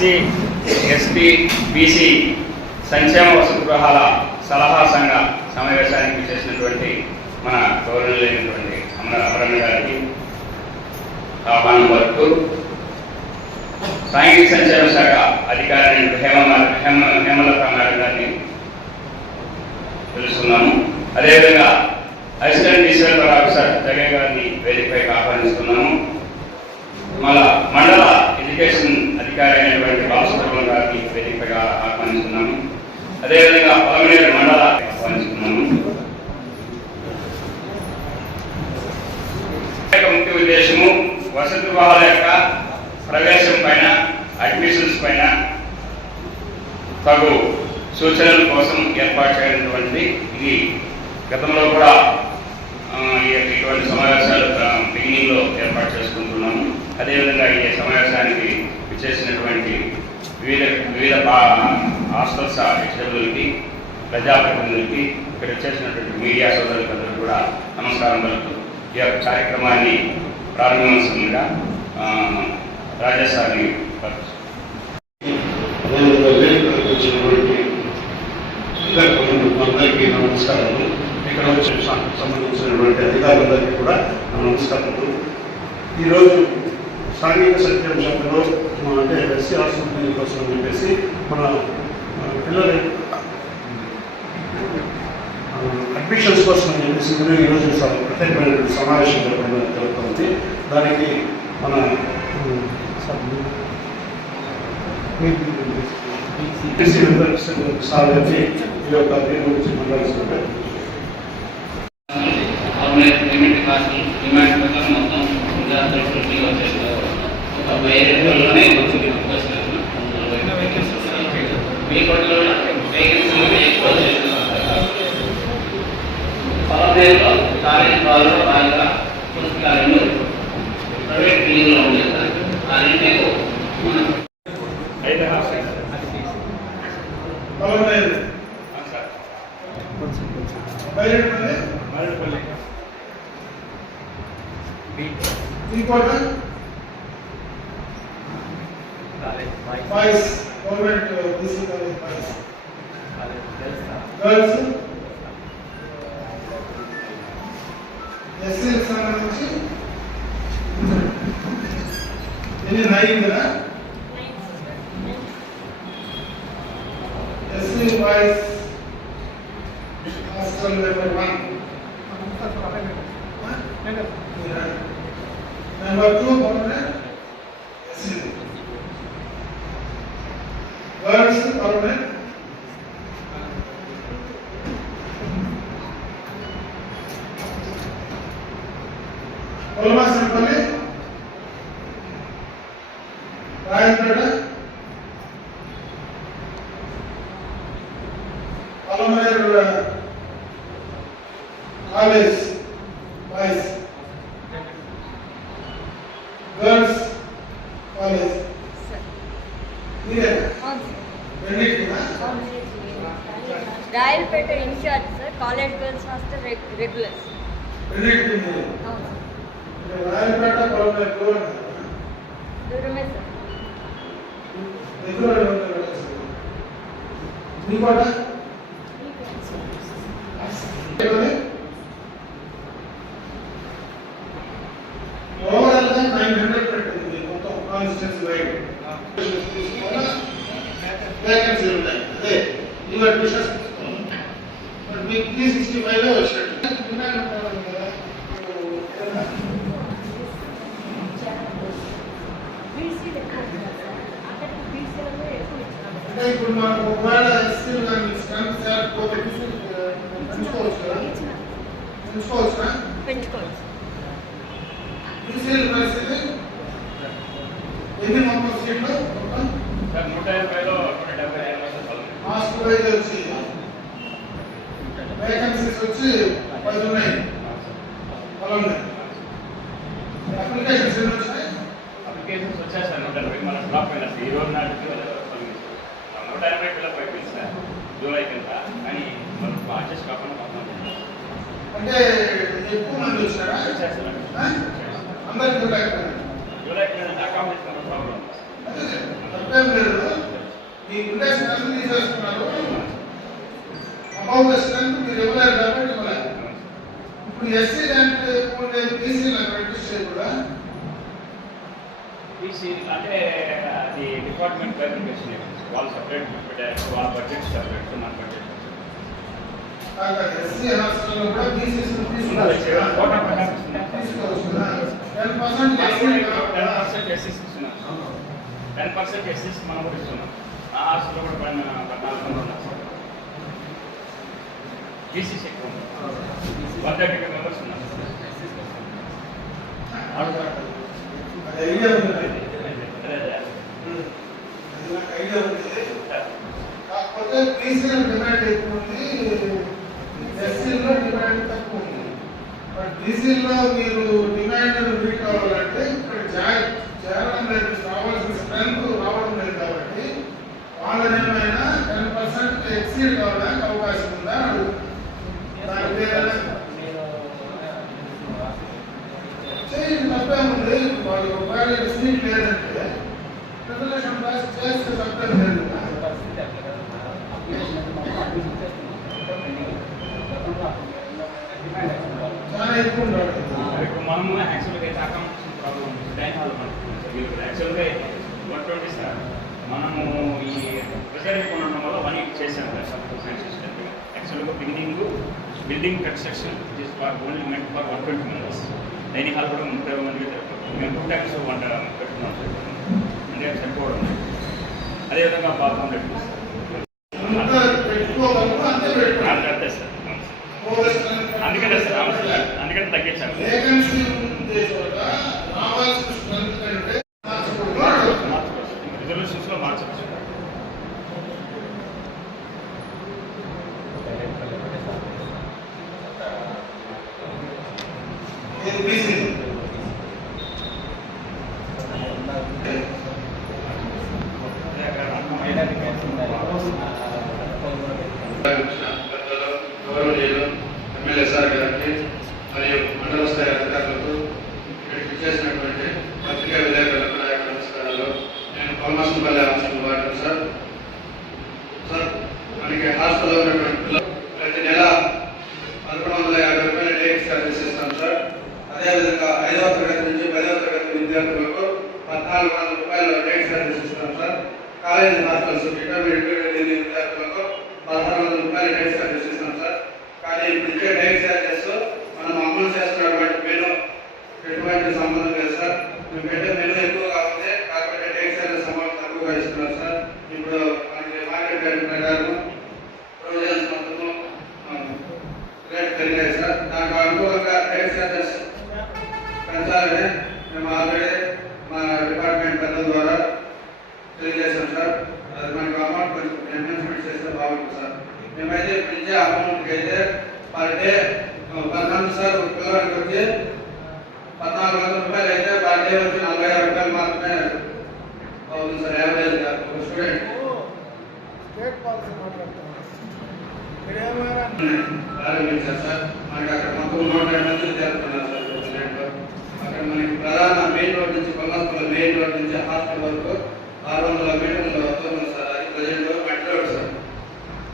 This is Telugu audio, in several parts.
ఎస్సీ ఎస్టీ బీసీ సంక్షేమ వసతి గృహాల సలహా సంఘ సమావేశానికి చేసినటువంటి మన గౌరవనీయులైనటువంటి అమర అమరణ గారికి ఆహ్వానం వరకు సాంఘిక సంక్షేమ శాఖ అధికారి హేమ హేమ హేమలత మేడం గారిని తెలుస్తున్నాము అదేవిధంగా అసిస్టెంట్ డిసిప్లినరీ ఆఫీసర్ జగన్ గారిని వేదికపైకి ఆహ్వానిస్తున్నాము. మళ్ళా మండల ఎడ్యుకేషన్ అధికారైనటువంటి అయినటువంటి బాలసుబ్రహ్మణ్యం గారిని వేదికగా ఆహ్వానిస్తున్నాము. అదేవిధంగా పలమనేరు మండల ఆహ్వానిస్తున్నాము. ముఖ్య ఉద్దేశము వసతి గృహాల యొక్క ప్రవేశం పైన అడ్మిషన్స్ పైన తగు సూచనల కోసం ఏర్పాటు చేయనటువంటిది. ఇది గతంలో కూడా ఈ- ఇటువంటి సమావేశాలు బిగినింగ్లో ఏర్పాటు చేసుకుంటున్నాము. అదేవిధంగా ఈ సమావేశానికి విచ్చేసినటువంటి వివిధ వివిధ హాస్టల్స్ హెచ్డబ్ల్యూలకి ప్రజాప్రతినిధులకి ఇక్కడ చేసినటువంటి మీడియా సోదరులందరూ కూడా నమస్కారం పలుకుతూ ఈ యొక్క కార్యక్రమాన్ని ప్రారంభించకుండా రాజేశ్వరిని అందరికీ నా నమస్కారాలు ఇక్కడ వచ్చిన సంబంధించినటువంటి అధికారులందరికీ కూడా నా నమస్కారాలు ఈరోజు స్థానిక సత్యం సభ్యులు అంటే ఎస్సీ హాస్పిటల్ కోసం చెప్పేసి మన పిల్లల అడ్మిషన్స్ కోసం చెప్పేసి మీరు ఈరోజు ప్రత్యేకమైన సమావేశం జరపడం జరుగుతుంది. దానికి మన ఉమ్, సభ్యులు సాధించి ఈ యొక్క దీని గురించి మాట్లాడుతుంటే వేకెన్సీలు ఎక్కువ వచ్చేసారు పదహైదులో కాలేజ్ వాళ్ళు బాగా పుస్తకాలు ప్రైవేట్ బిల్డింగ్లో ఉండేది ఆ రెండు మనం అయితే హాస్టల్ పలమనేరు సార్ బయలుదేరి Maradipalli ఇంకోట boys government BC college boys girls SC సంబంధించి ఎన్ని నైన్ కదా SC boys hostel number one number two permanent SC girls permanent Kolamasanapalli Rayapeta Palamaneru college boys girls college మీరే రెండింటినా Rayalapeta in-charge sir college girls hostel regular రెండింటి మీరే రాయపేట పలమనేరు దూరమే సార్ దగ్గర నైన్ హండ్రెడ్ పెట్టింది మొత్తం కాన్స్టిట్యూన్సీ వైడ్ వేకెన్సీ ఉంటాయి అదే ఈ బట్ మీకు త్రీ సిక్స్టీ ఫైవ్లో వచ్చినట్టు డిమాండ్ ఉంటుంది కదా బీసీ ఎక్కువ ఉన్నారు సార్ అక్కడ బీసీలలో ఎక్కువ ఇచ్చినాము అంటే ఇప్పుడు మనకు ఒకవేళ ఎస్సీలు కానీ స్ట్రెంత్ పెంచుకోవచ్చు కదా పెంచుకోవచ్చు కదా? పెంచుకోవచ్చు. బీసీల పరిస్థితి? ఎన్ని మొత్తం సీట్లు మొత్తం? సార్ నూట యాభైలో నూట డెబ్బై. హాస్టల్ వైజ్ వచ్చి వేకెన్సీస్ వచ్చి పది ఉన్నాయి. పదకొండు అప్లికేషన్స్ ఎన్ని వచ్చినాయి అప్లికేషన్స్ వచ్చేసారు నూట ఎనభై మన డ్రాప్ అయినా ఈ రోజు నాటికి రిటైర్మెంట్ ఇలా పైపోయింది జూలై కింద. కానీ మనం అడ్జస్ట్ కాకుండా పంపాలి అంటే ఎక్కువ మంది వచ్చారా? అందరూ జూలై జూలై కింద అకామిడేషన్ ప్రాబ్లం తప్పేం లేదు మీ అమౌంట్ స్ట్రెంత్ మీరు ఇవ్వలేరు కాబట్టి ఇప్పుడు ఎస్సీ ర్యాంక్ ఉండే బీసీలకు రిజిస్టర్ కూడా? బీసీ అంటే అది డిపార్ట్మెంట్ వెరిఫికేషన్ వాళ్ళు సపరేట్ పెట్టారు వాళ్ళ బడ్జెట్ సపరేట్ మన బడ్జెట్ ఎస్సీ హాస్టల్లో కూడా బీసీసీ తీసుకోవచ్చు కోట ప్రకారం ఇస్తున్నారు. తీసుకోవచ్చు టెన్ పర్సెంట్ టెన్ పర్సెంట్ ఎస్సీస్ ఇస్తున్నాం టెన్ పర్సెంట్ ఎస్సీస్ మనం కూడా ఇస్తున్నాం ఆ హాస్టల్లో కూడా పైన పద్నాలుగు మంది ఉన్నారు సార్ బీసీసీ ఎక్కువ వన్ థర్టీ ఫైవ్ మెంబర్స్ ఉన్నారు అది ఐడియా ఉంది అదే, అదే. అది నాకు ఐడియా ఉంది కాకపోతే బీసీలో డిమాండ్ ఎక్కువ ఉంది ఎస్సీలో డిమాండ్ తక్కువ ఉంది. బట్ బీసీలో మీరు డిమాండ్ మీట్ కావాలంటే ఇక్కడ జా- చేరడం లేదు రావాల్సిన స్ట్రెంత్ రావడం లేదు కాబట్టి వాళ్ళని ఏమైనా టెన్ పర్సెంట్ ఎక్సీడ్ కావడానికి అవకాశం ఉందా అని అడుగుతున్నారు. దాని పేరు చేయండి తప్పేముంది వాళ్ళు ఒకవేళ సీట్ లేదంటే రిజర్వేషన్ క్లాస్ చేస్తే తప్పేం లేదు కదా. చాలా ఎక్కువ ఉండాలి ఇప్పుడు మనము యాక్చువల్గా అయితే అకౌంట్స్ ప్రాబ్లం ఉంది బ్యాంకులో యాక్చువల్గా వన్ ట్వంటీ సార్ మనము ఈ రిజర్వ్ ఉండడం వల్ల వన్ ఎయిట్ చేశాం యాక్చువల్గా building building construction is for only meant for one twenty members dining hall కూడా ముప్పై మందికి మేము టూ టైమ్స్ వంట పెట్టుకున్నాం. సార్ అంటే సరిపోవడం అదేవిధంగా బాత్రూమ్ పెట్టుకున్నాం అంత పెట్టుకోగలరు అంతే పెట్టుకోవాలి అంతే సార్ అందుకనే సార్ అందుకని తగ్గించాను వేకెన్సీ రావాల్సిన స్ట్రెంత్ కంటే మార్చకూడదు రిజర్వేషన్స్లో మార్చవచ్చు ఇది బీసీ పెద్దలు గౌరవనీయులు ఎమ్మెల్యే సార్ గారికి మరియు మండల స్థాయి అధికారులకు ఇక్కడికి చేసినటువంటి పత్రికా విలేకరులకు నా యొక్క నమస్కారాలు నేను పల్మాసంపల్లి హాస్టల్ వాడిని సార్ సార్ మనకి హాస్టల్లో ఉన్నటువంటి పిల్లలు ప్రతి నెల పదకొండు వందల యాభై రూపాయల డేట్ ఛార్జెస్ ఇస్తాం సార్ అదేవిధంగా ఐదవ తరగతి నుంచి పదవ తరగతి విద్యార్థులకు పద్నాలుగు వందల రూపాయల rate charges sir. College hostels intermediate degree విద్యార్థులకు పదహారు వందల రూపాయల డేట్ ఛార్జెస్ ఇస్తాం సార్ కానీ ఇప్పుడు ఇచ్చే డేట్ ఛార్జెస్ మనం అమలు చేస్తున్నటువంటి మెను ఎటువంటి సంబంధం లేదు సార్ మేము పెట్టే మెను ఎక్కువగా ఉంది కాకపోతే డేట్ ఛార్జెస్ అమౌంట్ తక్కువగా ఇస్తున్నారు సార్ ఇప్పుడు మనకి మార్కెట్ రేట్ ప్రకారం ప్రొవిజన్స్ మొత్తము ఆ, రేట్ పెరిగాయి సార్ దానికి అనుకూలంగా డేట్ ఛార్జెస్ పెంచాలని మేము ఆల్రెడీ మా డిపార్ట్మెంట్ పెద్దల ద్వారా తెలియజేశాం సార్ అది మనకు అమౌంట్ కొంచెం ఎన్హాన్స్మెంట్ చేస్తే బాగుంటుంది సార్ మేమైతే ఇప్పుడు ఇచ్చే అమౌంట్కి అయితే పర్ డే పద్నాలుగు సార్ ఒక పిల్లవాడికి వచ్చి పద్నాలుగు వందల రూపాయలు అయితే పర్ డే వచ్చి నలభై ఆరు రూపాయలు మాత్రమే అవుతుంది సార్ యావరేజ్గా ఒక స్టూడెంట్ స్టేట్ పాలసీ మాట్లాడుతున్నాం ఇక్కడ ఏమైనా ప్రారంభించారు సార్ మనకి అక్కడ మొత్తం నూట యాభై మంది చేరుతున్నారు సార్ ప్రెసిడెంట్ మనకి ప్రధాన మెయిన్ రోడ్ నుంచి కొల్లాపల్లి మెయిన్ రోడ్ నుంచి హాస్టల్ వరకు ఆరు వందల మీటర్ల దూరం సార్ అది ప్రజెంట్ మట్టి రోడ్ సార్.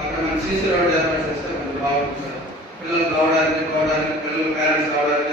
అక్కడ మనం సీసీ రోడ్ ఏర్పాటు చేస్తే కొంచెం బాగుంటుంది సార్. పిల్లలు రావడానికి పోవడానికి పిల్లలు పేరెంట్స్ రావడానికి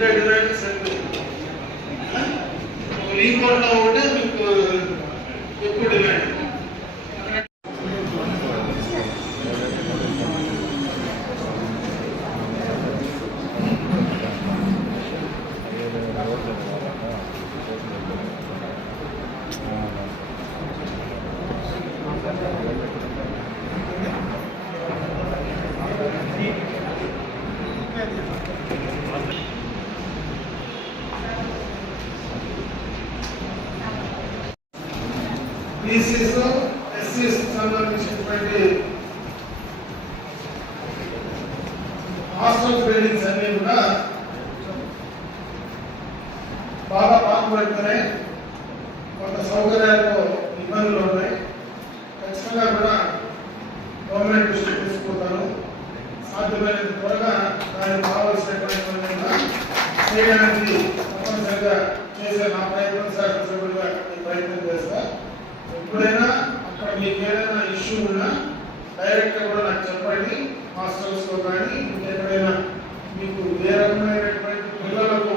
ఇదే డిమాండ్ సరిపోయింది ఈ కోట్లో ఉంటే మీకు ఎక్కువ డిమాండ్ బీసీస్ ఎస్సీస్ సంబంధించినటువంటి హాస్టల్ బిల్డింగ్స్ అన్ని కూడా బాగా పాల్పడుతున్నాయి కొంత సౌకర్యాలతో ఇబ్బందులు ఉన్నాయి. ఖచ్చితంగా కూడా గవర్నమెంట్ దృష్టికి తీసుకుపోతాను సాధ్యమైనంత త్వరగా దానికి కావాల్సినటువంటి చేయడానికి తప్పనిసరిగా చేసే నా ప్రయత్నం శాసనసభ్యులుగా ఈ ప్రయత్నం చేస్తా ఎప్పుడైనా అక్కడ మీకు ఏదైనా ఇష్యూ ఉన్నా డైరెక్ట్గా కూడా నాకు చెప్పండి. హాస్టల్స్లో కానీ ఇంకెక్కడైనా మీకు ఏ రకమైనటువంటి పిల్లలకు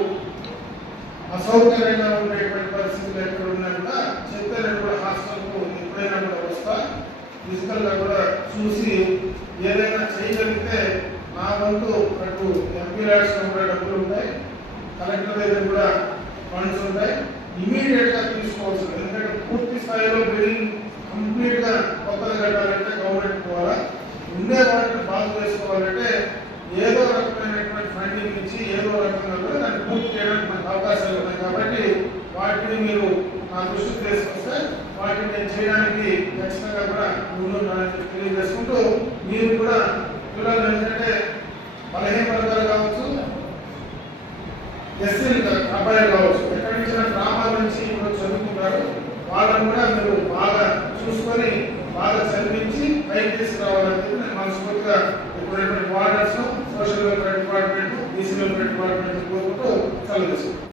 అసౌకర్యంగా ఉండేటువంటి పరిస్థితులు ఎక్కడ ఉన్నా కూడా చెప్తే నేను కూడా హాస్టల్కు ఎప్పుడైనా కూడా వస్తా. ఫిజికల్గా కూడా చూసి ఏదైనా చేయగలిగితే నా వంతు అటు ఎంపీ ల్యాడ్స్లో కూడా డబ్బులు ఉంటాయి. కలెక్టర్ దగ్గర కూడా ఫండ్స్ ఉంటాయి. ఇమీడియట్గా తీసుకోవాల్సింది ఎందుకంటే పూర్తి స్థాయిలో బిల్డింగ్ కంప్లీట్గా కొత్తగా కట్టాలంటే గవర్నమెంట్ పోవాలా ఉండే వాటిని బాగు చేసుకోవాలంటే ఏదో రకమైనటువంటి ఫండింగ్ ఇచ్చి ఏదో రకంగా దాన్ని పూర్తి చేయడానికి మనకు అవకాశాలు ఉన్నాయి. కాబట్టి వాటిని మీరు నా దృష్టికి తీసుకొస్తారు వాటిని నేను చేయడానికి ఖచ్చితంగా కూడా ముందున్నానని తెలియజేసుకుంటూ మీరు కూడా పిల్లలు ఎందుకంటే బలహీన వర్గాలు కావచ్చు ఎస్సీ అబ్బాయిలు కావచ్చు ఎక్కడి నుంచి గ్రామాల నుంచి ఇప్పుడు చదువుకుంటారు వాళ్ళని కూడా మీరు బాగా చూసుకొని బాగా చదివించి పైకి తీసుకురావాలని చెప్పి నేను మనస్ఫూర్తిగా ఇప్పుడు warders social welfare department BC welfare department కోరుకుంటూ సెలవు తీసుకుంటాను